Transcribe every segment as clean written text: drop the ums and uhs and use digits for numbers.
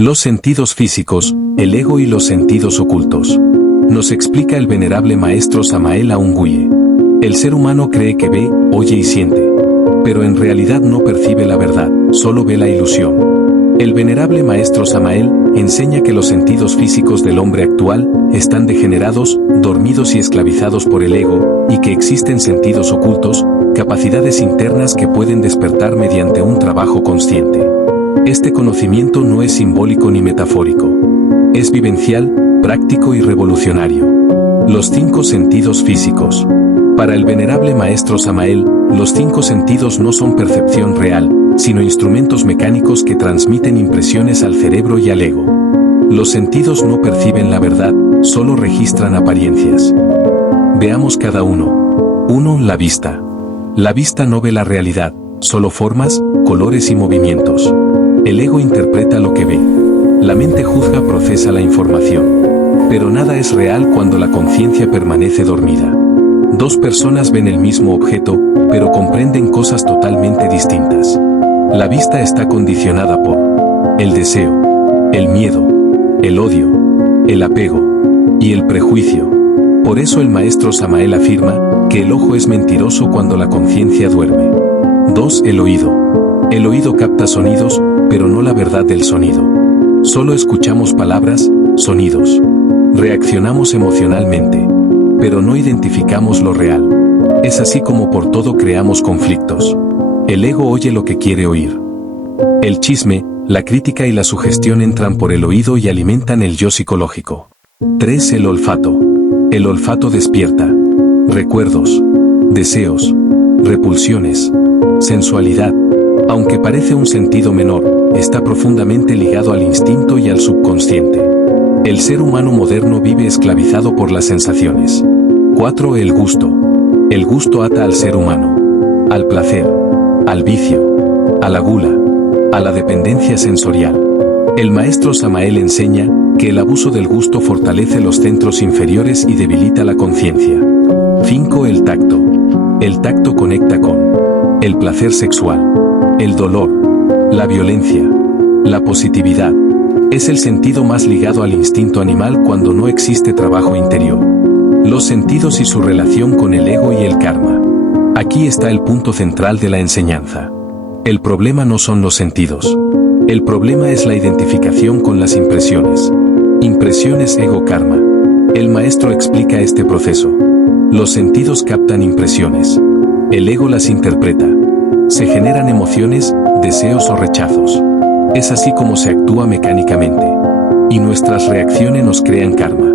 Los sentidos físicos, el ego y los sentidos ocultos. Nos explica el venerable maestro Samael Aun Weor. El ser humano cree que ve, oye y siente. Pero en realidad no percibe la verdad, solo ve la ilusión. El venerable maestro Samael enseña que los sentidos físicos del hombre actual están degenerados, dormidos y esclavizados por el ego, y que existen sentidos ocultos, capacidades internas que pueden despertar mediante un trabajo consciente. Este conocimiento no es simbólico ni metafórico. Es vivencial, práctico y revolucionario. Los 5 sentidos físicos. Para el venerable maestro Samael, los 5 sentidos no son percepción real, sino instrumentos mecánicos que transmiten impresiones al cerebro y al ego. Los sentidos no perciben la verdad, solo registran apariencias. Veamos cada uno. 1. La vista. La vista no ve la realidad, solo formas, colores y movimientos. El ego interpreta lo que ve. La mente juzga, procesa la información. Pero nada es real cuando la conciencia permanece dormida. 2 personas ven el mismo objeto, pero comprenden cosas totalmente distintas. La vista está condicionada por el deseo, el miedo, el odio, el apego y el prejuicio. Por eso el maestro Samael afirma que el ojo es mentiroso cuando la conciencia duerme. 2. El oído. El oído capta sonidos, pero no la verdad del sonido. Solo escuchamos palabras, sonidos. Reaccionamos emocionalmente, pero no identificamos lo real. Es así como por todo creamos conflictos. El ego oye lo que quiere oír. El chisme, la crítica y la sugestión entran por el oído y alimentan el yo psicológico. 3. El olfato. El olfato despierta recuerdos, deseos, repulsiones, sensualidad. Aunque parece un sentido menor, está profundamente ligado al instinto y al subconsciente. El ser humano moderno vive esclavizado por las sensaciones. 4. El gusto. El gusto ata al ser humano. Al placer, al vicio, a la gula, a la dependencia sensorial. El maestro Samael enseña que el abuso del gusto fortalece los centros inferiores y debilita la conciencia. 5. El tacto. El tacto conecta con el placer sexual, el dolor, la violencia, la positividad. Es el sentido más ligado al instinto animal cuando no existe trabajo interior. Los sentidos y su relación con el ego y el karma. Aquí está el punto central de la enseñanza. El problema no son los sentidos. El problema es la identificación con las impresiones. Impresiones, ego, karma. El maestro explica este proceso. Los sentidos captan impresiones. El ego las interpreta. Se generan emociones, deseos o rechazos. Es así como se actúa mecánicamente. Y nuestras reacciones nos crean karma.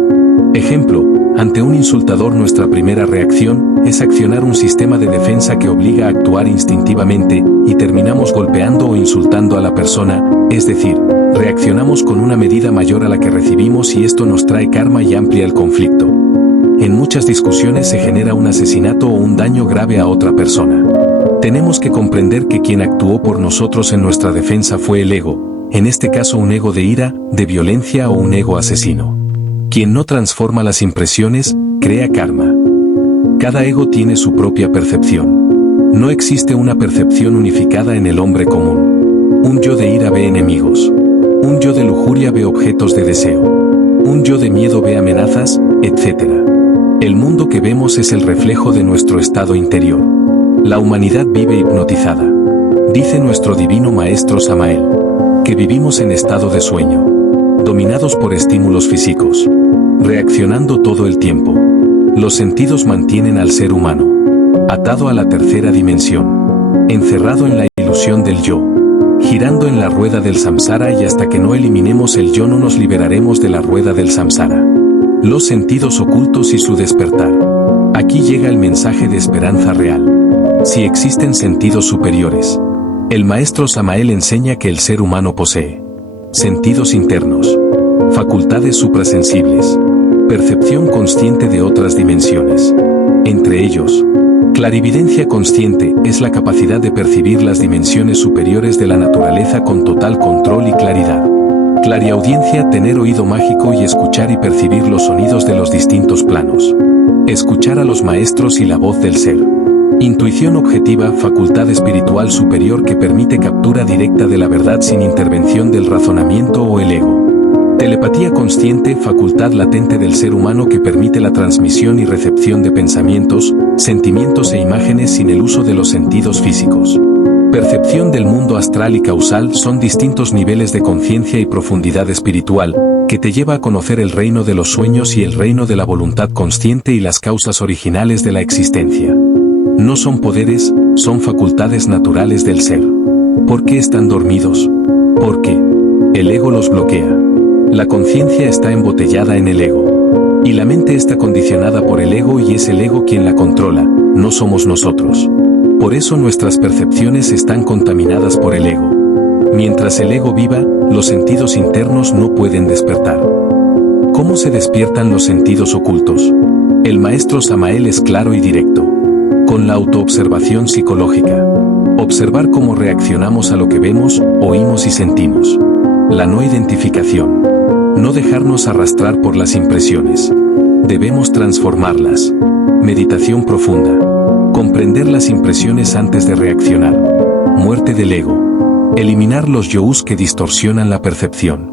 Ejemplo, ante un insultador nuestra primera reacción es accionar un sistema de defensa que obliga a actuar instintivamente y terminamos golpeando o insultando a la persona, es decir, reaccionamos con una medida mayor a la que recibimos y esto nos trae karma y amplía el conflicto. En muchas discusiones se genera un asesinato o un daño grave a otra persona. Tenemos que comprender que quien actuó por nosotros en nuestra defensa fue el ego, en este caso un ego de ira, de violencia o un ego asesino. Quien no transforma las impresiones, crea karma. Cada ego tiene su propia percepción. No existe una percepción unificada en el hombre común. Un yo de ira ve enemigos. Un yo de lujuria ve objetos de deseo. Un yo de miedo ve amenazas, etc. El mundo que vemos es el reflejo de nuestro estado interior. La humanidad vive hipnotizada. Dice nuestro divino maestro Samael, que vivimos en estado de sueño, dominados por estímulos físicos, reaccionando todo el tiempo. Los sentidos mantienen al ser humano atado a la tercera dimensión, encerrado en la ilusión del yo, girando en la rueda del samsara y hasta que no eliminemos el yo no nos liberaremos de la rueda del samsara. Los sentidos ocultos y su despertar. Aquí llega el mensaje de esperanza real. Si existen sentidos superiores, el maestro Samael enseña que el ser humano posee sentidos internos, facultades suprasensibles, percepción consciente de otras dimensiones. Entre ellos, clarividencia consciente es la capacidad de percibir las dimensiones superiores de la naturaleza con total control y claridad. Clariaudiencia, tener oído mágico y escuchar y percibir los sonidos de los distintos planos. Escuchar a los maestros y la voz del ser. Intuición objetiva, facultad espiritual superior que permite captura directa de la verdad sin intervención del razonamiento o el ego. Telepatía consciente, facultad latente del ser humano que permite la transmisión y recepción de pensamientos, sentimientos e imágenes sin el uso de los sentidos físicos. Percepción del mundo astral y causal son distintos niveles de conciencia y profundidad espiritual, que te lleva a conocer el reino de los sueños y el reino de la voluntad consciente y las causas originales de la existencia. No son poderes, son facultades naturales del ser. ¿Por qué están dormidos? Porque el ego los bloquea. La conciencia está embotellada en el ego. Y la mente está condicionada por el ego y es el ego quien la controla, no somos nosotros. Por eso nuestras percepciones están contaminadas por el ego. Mientras el ego viva, los sentidos internos no pueden despertar. ¿Cómo se despiertan los sentidos ocultos? El maestro Samael es claro y directo. Con la autoobservación psicológica. Observar cómo reaccionamos a lo que vemos, oímos y sentimos. La no identificación. No dejarnos arrastrar por las impresiones. Debemos transformarlas. Meditación profunda. Comprender las impresiones antes de reaccionar. Muerte del ego. Eliminar los yous que distorsionan la percepción.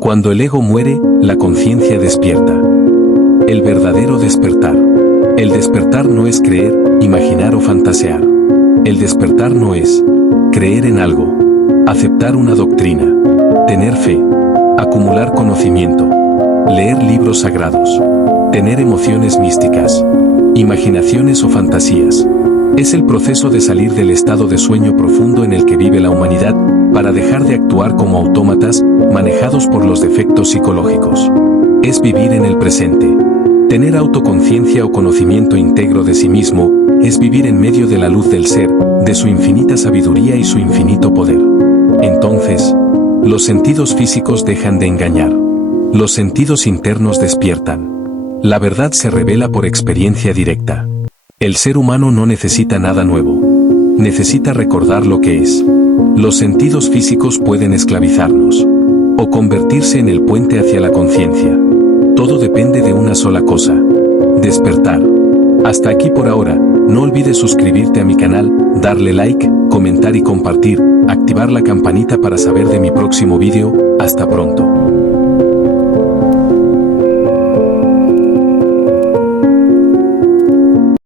Cuando el ego muere, la conciencia despierta. El verdadero despertar. El despertar no es creer, imaginar o fantasear. El despertar no es creer en algo, aceptar una doctrina, tener fe, acumular conocimiento, leer libros sagrados, tener emociones místicas, imaginaciones o fantasías. Es el proceso de salir del estado de sueño profundo en el que vive la humanidad, para dejar de actuar como autómatas, manejados por los defectos psicológicos. Es vivir en el presente. Tener autoconciencia o conocimiento íntegro de sí mismo, es vivir en medio de la luz del ser, de su infinita sabiduría y su infinito poder. Entonces, los sentidos físicos dejan de engañar. Los sentidos internos despiertan. La verdad se revela por experiencia directa. El ser humano no necesita nada nuevo. Necesita recordar lo que es. Los sentidos físicos pueden esclavizarnos o convertirse en el puente hacia la conciencia. Todo depende de una sola cosa: despertar. Hasta aquí por ahora, no olvides suscribirte a mi canal, darle like, comentar y compartir, activar la campanita para saber de mi próximo vídeo. Hasta pronto.